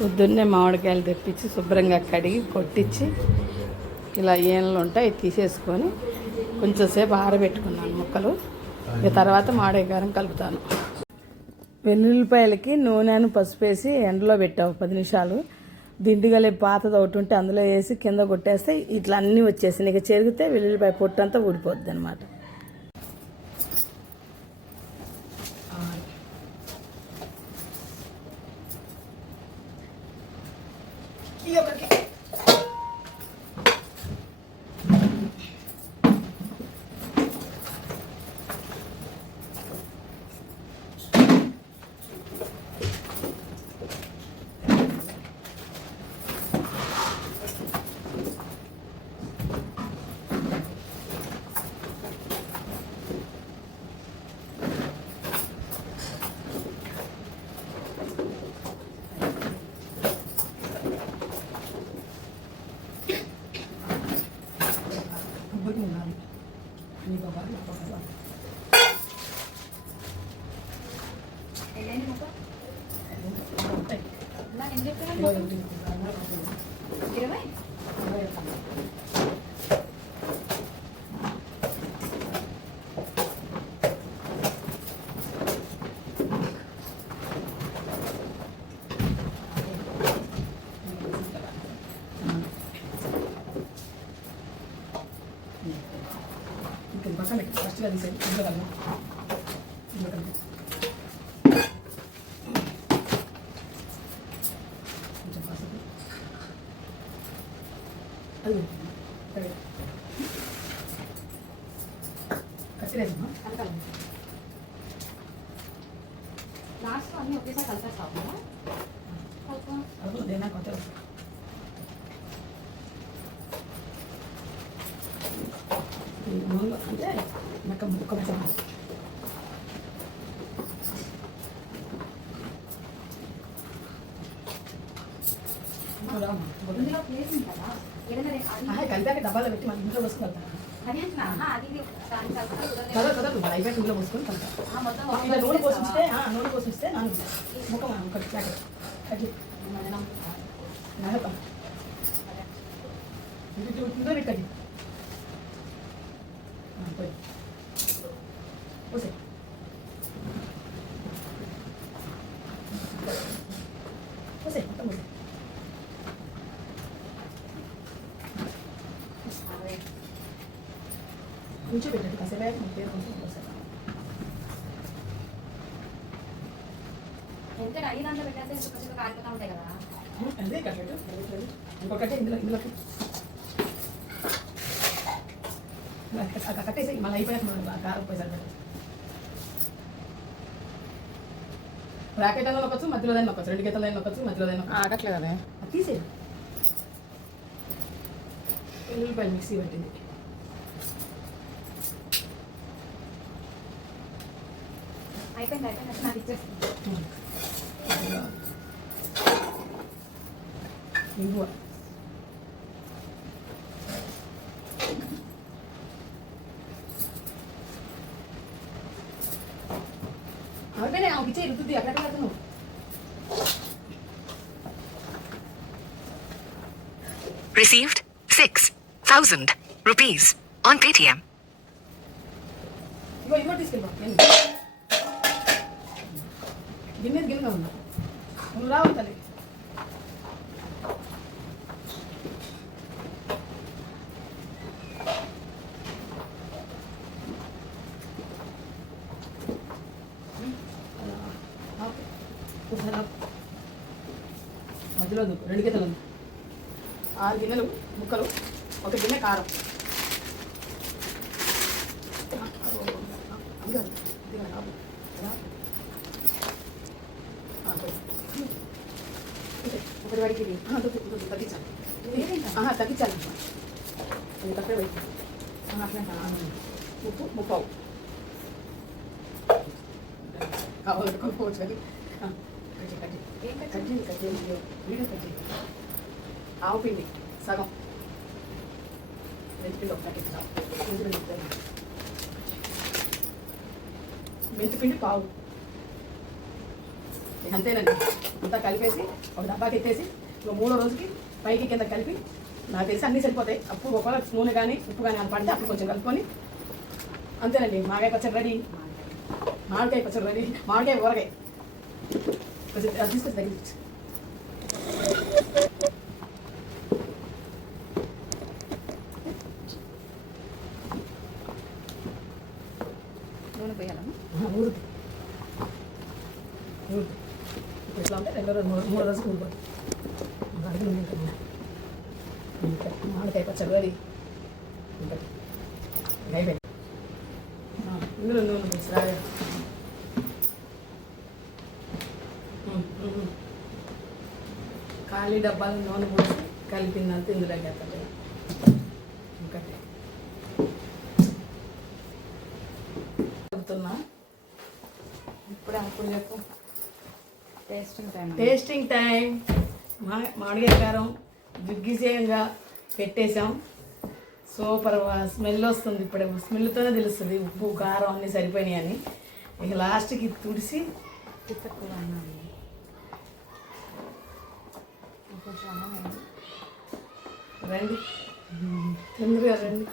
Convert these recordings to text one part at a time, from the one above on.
పొద్దున్నే మామిడికాయలు తెప్పించి శుభ్రంగా కడిగి కొట్టించి ఇలా ఏనలు ఉంటాయి తీసేసుకొని కొంచెం సేపు ఆరబెట్టుకున్నాను ముక్కలు. ఇక తర్వాత మామిడికాయ కారం కలుపుతాను. వెల్లుల్లిపాయలకి నూనెను పసుపు వేసి ఎండలో పెట్టావు 10 నిమిషాలు. దిండిగలే పాతది ఒకటి ఉంటే అందులో వేసి కింద కొట్టేస్తే ఇట్లా అన్నీ వచ్చేసి ఇక చెరిగితే వెల్లుల్లిపాయ పొట్టు అంతా ఊడిపోద్ది అనమాట. ఫస్ట్ అది ఇంట్లో కలము ఇంట్లో కలిపి కొంచెం పసుపు అది కచ్చిరేమ్మా కలకాలి. లాస్ట్ అన్నీ ఒకేసారి కలిపేస్తావు కలుపు దేనా కొత్త అంటే నాకు ముక్క కలిపాక డబ్బాలో పెట్టి మన ఇంట్లో పోసుకుని వెళ్తాను. అయిపోయాక ఇంట్లో పోసుకొని కలుపుతాను. నూనె పోసిస్తే నాన్న ముక్క కట్టి ఇంట్లో పెట్టి కట్టి కొంచెం పెట్టండి కాసేపు ఎంత అయ్యి దాంట్లో పెట్టేస్తే కొంచెం కారిపోతూ ఉంటాయి కదా. అదే కట్టలేదు ఇంకొకటి ఇందులోకి కట్టేసి మళ్ళీ అయిపోయాక మనం కారం పోయేసరికి బ్రాకెట్ అయినా నొక్కచ్చు, మధ్యలో దాన్ని నొక్కచ్చు, 2 గీతలు అయినా నొక్కచ్చు, మధ్యలో దాన్ని ఆగట్లేదు కదా. అది తీసేది ఉల్లిపాయలు మిక్సీ పట్టింది. అయిపోయింది నాకు ఇచ్చేస్తుంది. ఇంగువ Received 6,000 rupees on Paytm. గిన్నెగా ఉందా రావు తల్లి. మధ్యలో 2 గీతలు 6 గిన్నెలు ముక్కలు, 1 గిన్నె కారం. ఒకటి వాడికి తగ్గించాలి తగ్గించాలి అది తక్కువ పెట్టి ఉప్పు ముప్పావు కావాలనుకోవచ్చు కానీ కట్టి వీడియో కట్టి ఆవు పిండి సగం, మెంతిపిండి ఒక ప్యాకెట్, మెంతిపిండి పావు, ఇక అంతేనండి. అంతా కలిపేసి ఒక డబ్బాకి ఎత్తేసి ఇక 3వ రోజుకి పైకి కింద కలిపి నాకు తెలిసి అన్నీ సరిపోతాయి. అప్పుడు ఒకవేళ నూనె కానీ ఉప్పు కానీ అని పడితే అప్పుడు కొంచెం కలుపుకొని అంతేనండి. మామిడికాయ పచ్చడి రెడీ. మామిడికాయ పచ్చడి రెడీ. మామిడికాయ ఊరగాయ కొంచెం అది తీసుకొచ్చి తగ్గించు. నూనె పోయాలమ్మా. ఊరుద్ది ఊరుద్ది. ఇప్పుడు ఇట్లా ఉంటే 2 రోజులు 3 రోజులు ఊరిపోతుంది. అడుగులు మామిడికాయ పచ్చడి రెడీ. అయిపోయింది. ఇందులో నూనె పోసి రాగా ఖాళీ డబ్బాలు నూనె పోసి కలిపిందంత ఇందులో వేస్తాను. ఇంకటి కలుపుతున్నా. ఇప్పుడు అప్పుడు చెప్పు. Tasting time. మామిడికాయ కారం దిగ్విజయంగా పెట్టేసాం. సూపర్ స్మెల్ వస్తుంది. ఇప్పుడు స్మెల్తోనే తెలుస్తుంది ఉప్పు కారం అన్నీ సరిపోయినాయి అని. ఇక లాస్ట్కి తుడిసి తక్కువ అన్నాను. కొంచెం అన్నం వేయండి. రండి తొందరగా రండి.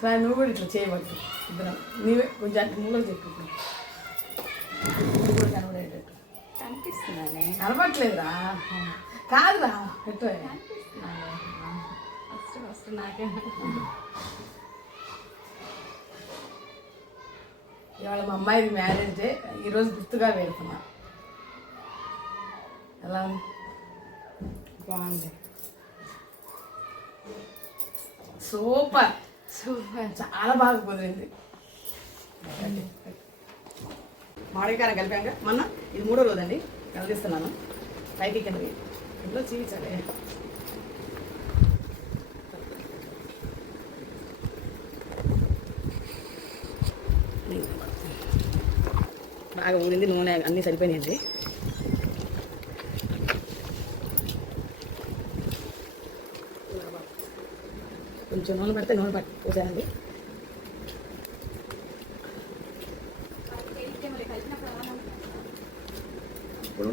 సరే నువ్వు కూడా ఇట్లా చేయబట్టు. ఇద్దరం నీవే కొంచెం నువ్వు చెప్పు. కూడా కనబడేటట్టు కనిపిస్తున్నానే. కనపట్లేదురా. కాదురా ఎట్లా ఫస్ట్ నాకే. ఇవాళ మా అమ్మాయిది మ్యారేజ్ డే. ఈరోజు గుర్తుగా వెళ్తున్నా. ఎలా ఉంది? బాగుంది. సూపర్. సూపర్. చాలా బాగా కుదిరింది. మామిడికాయ కలిపాక మొన్న ఇది 3వ రోజు అండి. కలిగిస్తున్నాను పైకి కిందకి. ఇంట్లో చీచాలి. బాగా ఊరింది. నూనె అన్నీ సరిపోయినాయండి. కొంచెం నూనె పడితే నూనె పట్టి పోసానండి.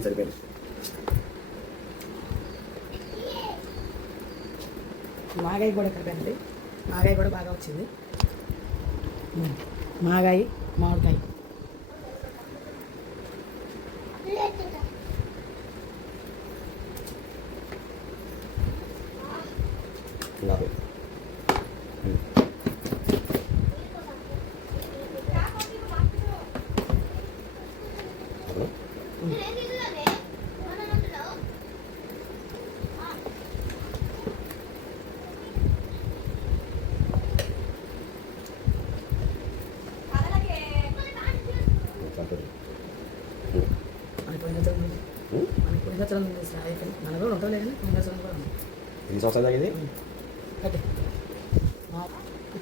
సరిపోయింది. మాగాయి కూడా కలిపండి. మాగాయి కూడా బాగా వచ్చింది. మాగాయి మామిడికాయ మన కూడా ఉంటుంది కానీ కూడా ఉంది. ఎన్ని సంవత్సరాలు తాగేది? ఓకే.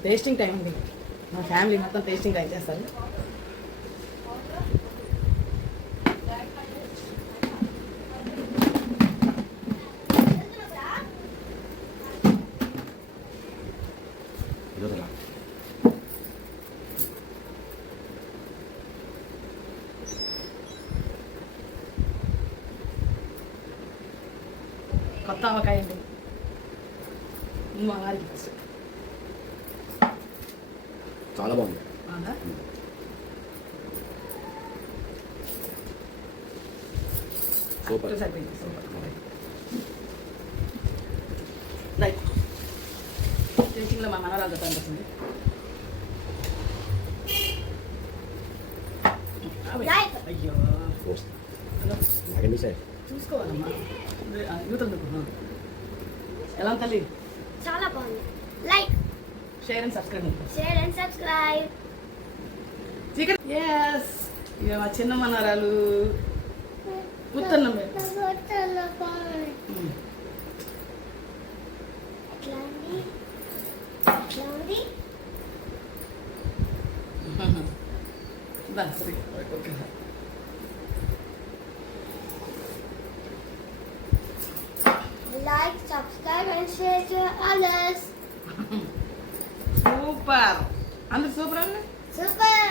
టేస్టింగ్ టైం అండి. మా ఫ్యామిలీ మొత్తం టేస్టింగ్ టైం చేస్తారు. కొత్త ఆవకాయ అండి. మా వారికి ఫస్ట్ చాలా బాగుంది. బాగుందా? సూపర్. సరిపోయింది. సూపర్. రైట్. టేస్టింగ్లో మా మనవరాలతో అనిపిస్తుంది. అయ్యో నాకేం సార్ చూసుకోవాలమ్మా. యూతలు ఎలా తల్లి? చాలా బాగుంది. Like, share and subscribe. Share and subscribe. Chicken. Yes. ఇక మా చిన్న మనరాలు పుత్తన్నం ఎట్లా ఉంది? ఎట్లా ఉంది? సరే. Like, subscribe and share to others. Super. అందరు సూపర్ అండి. Super!